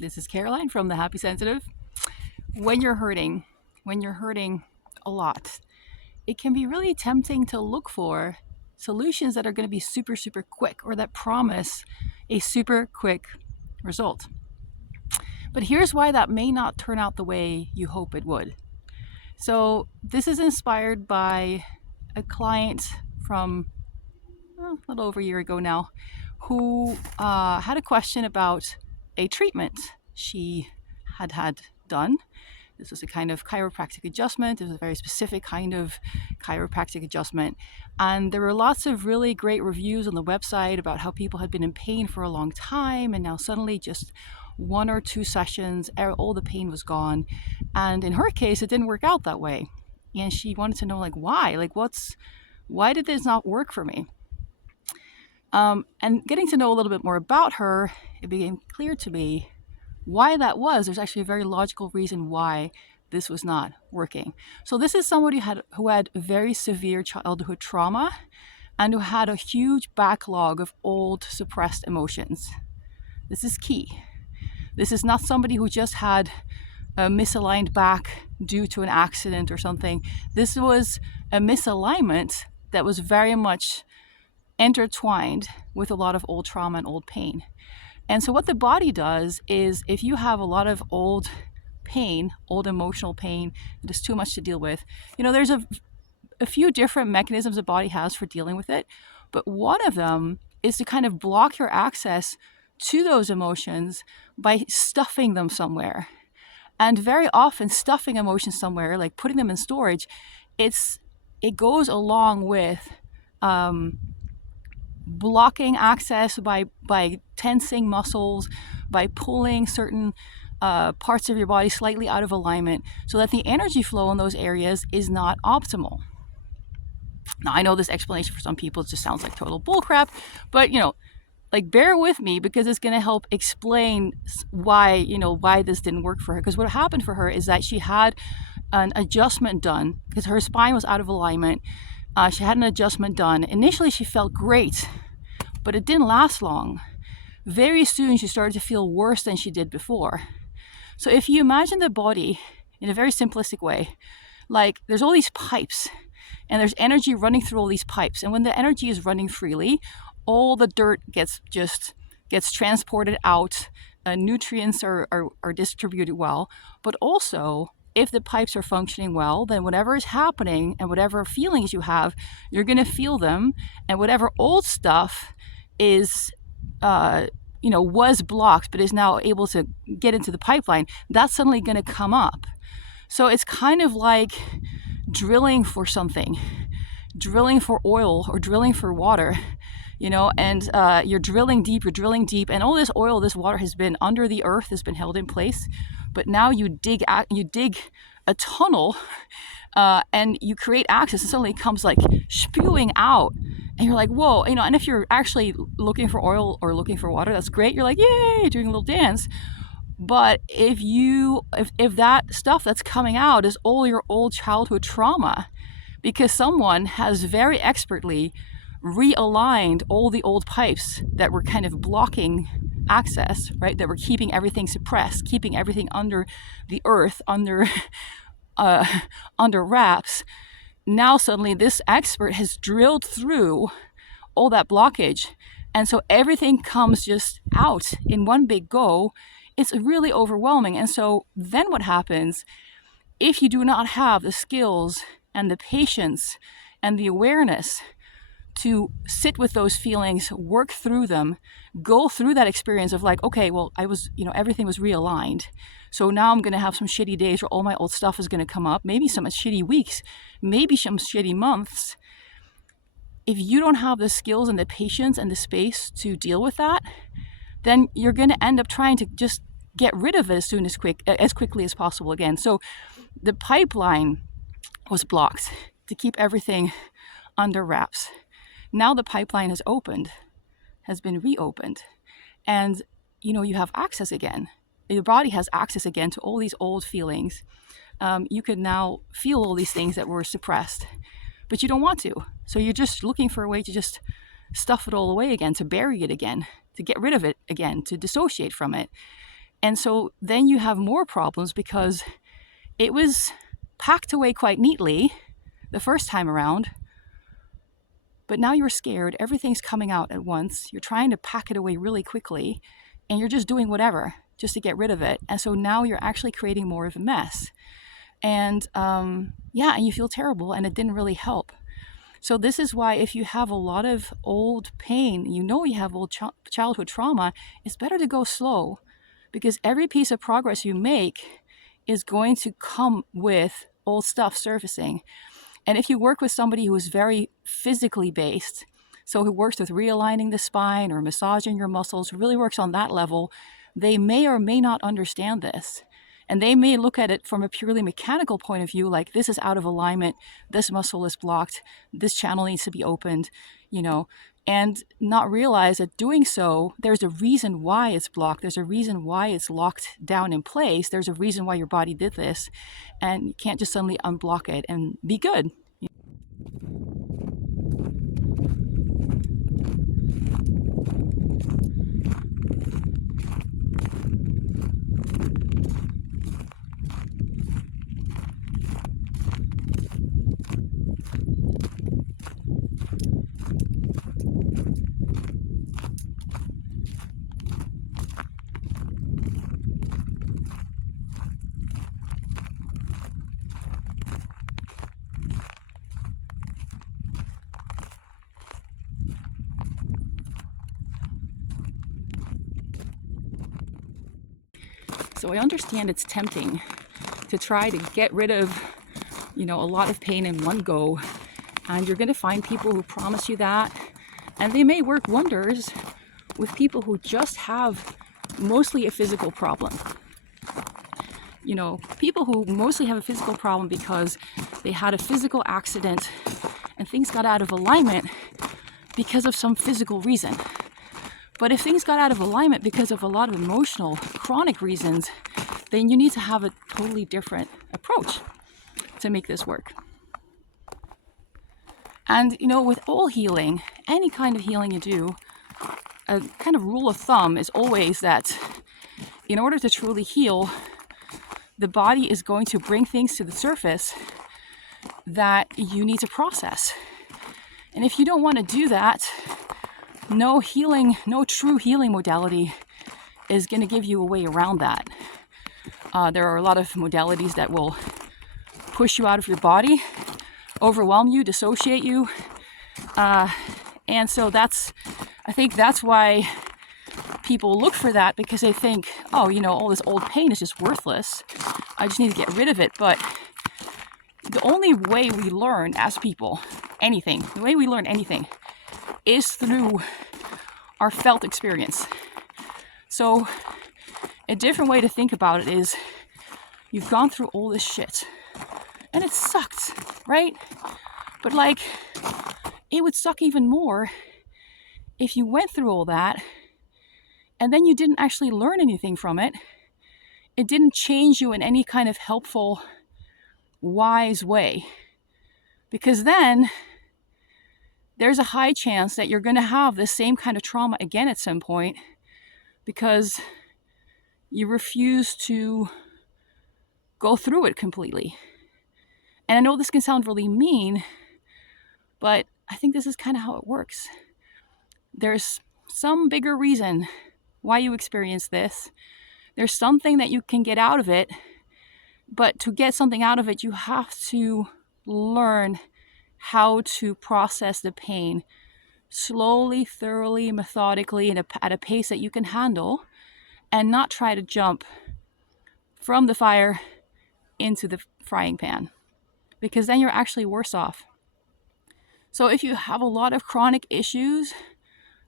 This is Caroline from The Happy Sensitive. When you're hurting a lot, it can be really tempting to look for solutions that are going to be super, super quick or that promise a super quick result. But here's why that may not turn out the way you hope it would. So, this is inspired by a client from a little over a year ago now who had a question about a treatment she had done. This was a kind of chiropractic adjustment. It was a very specific kind of chiropractic adjustment. And there were lots of really great reviews on the website about how people had been in pain for a long time, and now suddenly just 1 or 2 sessions, all the pain was gone. And in her case, it didn't work out that way. And she wanted to know, why? Why did this not work for me? And getting to know a little bit more about her, it became clear to me why that was. There's actually a very logical reason why this was not working. So this is somebody who had very severe childhood trauma and who had a huge backlog of old suppressed emotions. This is key. This is not somebody who just had a misaligned back due to an accident or something. This was a misalignment that was very much intertwined with a lot of old trauma and old pain. And so what the body does is, if you have a lot of old pain, old emotional pain that is too much to deal with, there's a few different mechanisms the body has for dealing with it. But one of them is to kind of block your access to those emotions by stuffing them somewhere. And very often stuffing emotions somewhere, like putting them in storage, it goes along with blocking access by tensing muscles, by pulling certain parts of your body slightly out of alignment so that the energy flow in those areas is not optimal. Now, I know this explanation for some people just sounds like total bullcrap, but bear with me, because it's going to help explain why this didn't work for her. Because what happened for her is that she had an adjustment done because her spine was out of alignment. She had an adjustment done. Initially, she felt great, but it didn't last long. Very soon, she started to feel worse than she did before. So if you imagine the body in a very simplistic way, like there's all these pipes, and there's energy running through all these pipes. And when the energy is running freely, all the dirt gets transported out. Nutrients are distributed well, but also, if the pipes are functioning well, then whatever is happening and whatever feelings you have, you're going to feel them. And whatever old stuff is, was blocked but is now able to get into the pipeline, that's suddenly going to come up. So it's kind of like drilling for something, drilling for oil or drilling for water. And you're drilling deep, and all this oil, this water has been under the earth, has been held in place. But now you dig a tunnel, and you create access, and suddenly it comes like spewing out, and you're like, whoa, and if you're actually looking for oil or looking for water, that's great. You're like, yay, doing a little dance. But if that stuff that's coming out is all your old childhood trauma, because someone has very expertly realigned all the old pipes that were kind of blocking access, right? That were keeping everything suppressed, keeping everything under the earth, under wraps. Now suddenly this expert has drilled through all that blockage, and so everything comes just out in one big go. It's really overwhelming. And so then what happens, if you do not have the skills and the patience and the awareness to sit with those feelings, work through them, go through that experience of like, okay, well, I was, everything was realigned. So now I'm going to have some shitty days where all my old stuff is going to come up, maybe some shitty weeks, maybe some shitty months. If you don't have the skills and the patience and the space to deal with that, then you're going to end up trying to just get rid of it as quickly as possible again. So the pipeline was blocked to keep everything under wraps. Now the pipeline has been reopened, and you have access again. Your body has access again to all these old feelings. You can now feel all these things that were suppressed, but you don't want to. So you're just looking for a way to just stuff it all away again, to bury it again, to get rid of it again, to dissociate from it. And so then you have more problems because it was packed away quite neatly the first time around, but now you're scared. Everything's coming out at once. You're trying to pack it away really quickly, and you're just doing whatever just to get rid of it. And so now you're actually creating more of a mess. And and you feel terrible, and it didn't really help. So this is why if you have a lot of old pain, you have old childhood trauma, it's better to go slow, because every piece of progress you make is going to come with old stuff surfacing. And if you work with somebody who is very physically based, so who works with realigning the spine or massaging your muscles, really works on that level, they may or may not understand this. And they may look at it from a purely mechanical point of view, like this is out of alignment, this muscle is blocked, this channel needs to be opened, and not realize that doing so, there's a reason why it's blocked. There's a reason why it's locked down in place. There's a reason why your body did this, and you can't just suddenly unblock it and be good. So I understand it's tempting to try to get rid of, a lot of pain in one go. And you're going to find people who promise you that. And they may work wonders with people who just have mostly a physical problem. People who mostly have a physical problem because they had a physical accident and things got out of alignment because of some physical reason. But if things got out of alignment because of a lot of emotional, chronic reasons, then you need to have a totally different approach to make this work. And, with all healing, any kind of healing you do, a kind of rule of thumb is always that in order to truly heal, the body is going to bring things to the surface that you need to process. And if you don't want to do that, no true healing modality is going to give you a way around that. There are a lot of modalities that will push you out of your body, overwhelm you, dissociate you. And so I think that's why people look for that, because they think, all this old pain is just worthless. I just need to get rid of it. But the only way we learn as people, the way we learn anything is through our felt experience. So a different way to think about it is you've gone through all this shit and it sucked, right? But it would suck even more if you went through all that and then you didn't actually learn anything from it. It didn't change you in any kind of helpful, wise way. Because then there's a high chance that you're going to have the same kind of trauma again at some point, because you refuse to go through it completely. And I know this can sound really mean, but I think this is kind of how it works. There's some bigger reason why you experience this. There's something that you can get out of it, but to get something out of it, you have to learn how to process the pain slowly, thoroughly, methodically, and at a pace that you can handle, and not try to jump from the fire into the frying pan, because then you're actually worse off. So if you have a lot of chronic issues,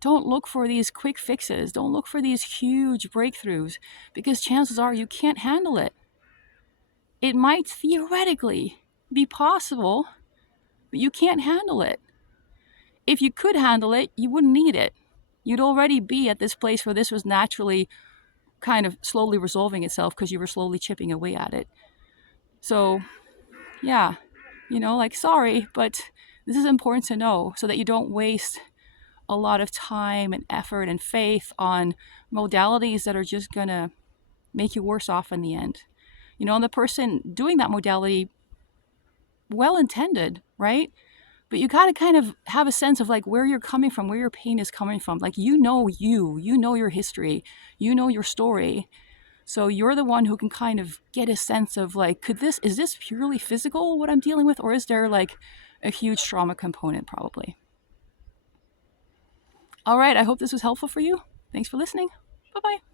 don't look for these quick fixes. Don't look for these huge breakthroughs, because chances are you can't handle it. It might theoretically be possible, but you can't handle it. If you could handle it, you wouldn't need it. You'd already be at this place where this was naturally kind of slowly resolving itself because you were slowly chipping away at it. So, yeah, sorry, but this is important to know so that you don't waste a lot of time and effort and faith on modalities that are just gonna make you worse off in the end. And the person doing that modality, well intended, right? But you got to kind of have a sense of like where you're coming from, where your pain is coming from. Like, you know your history, you know your story. So you're the one who can kind of get a sense of like, is this purely physical what I'm dealing with, or is there like a huge trauma component? Probably. All right, I hope this was helpful for you. Thanks for listening. Bye bye.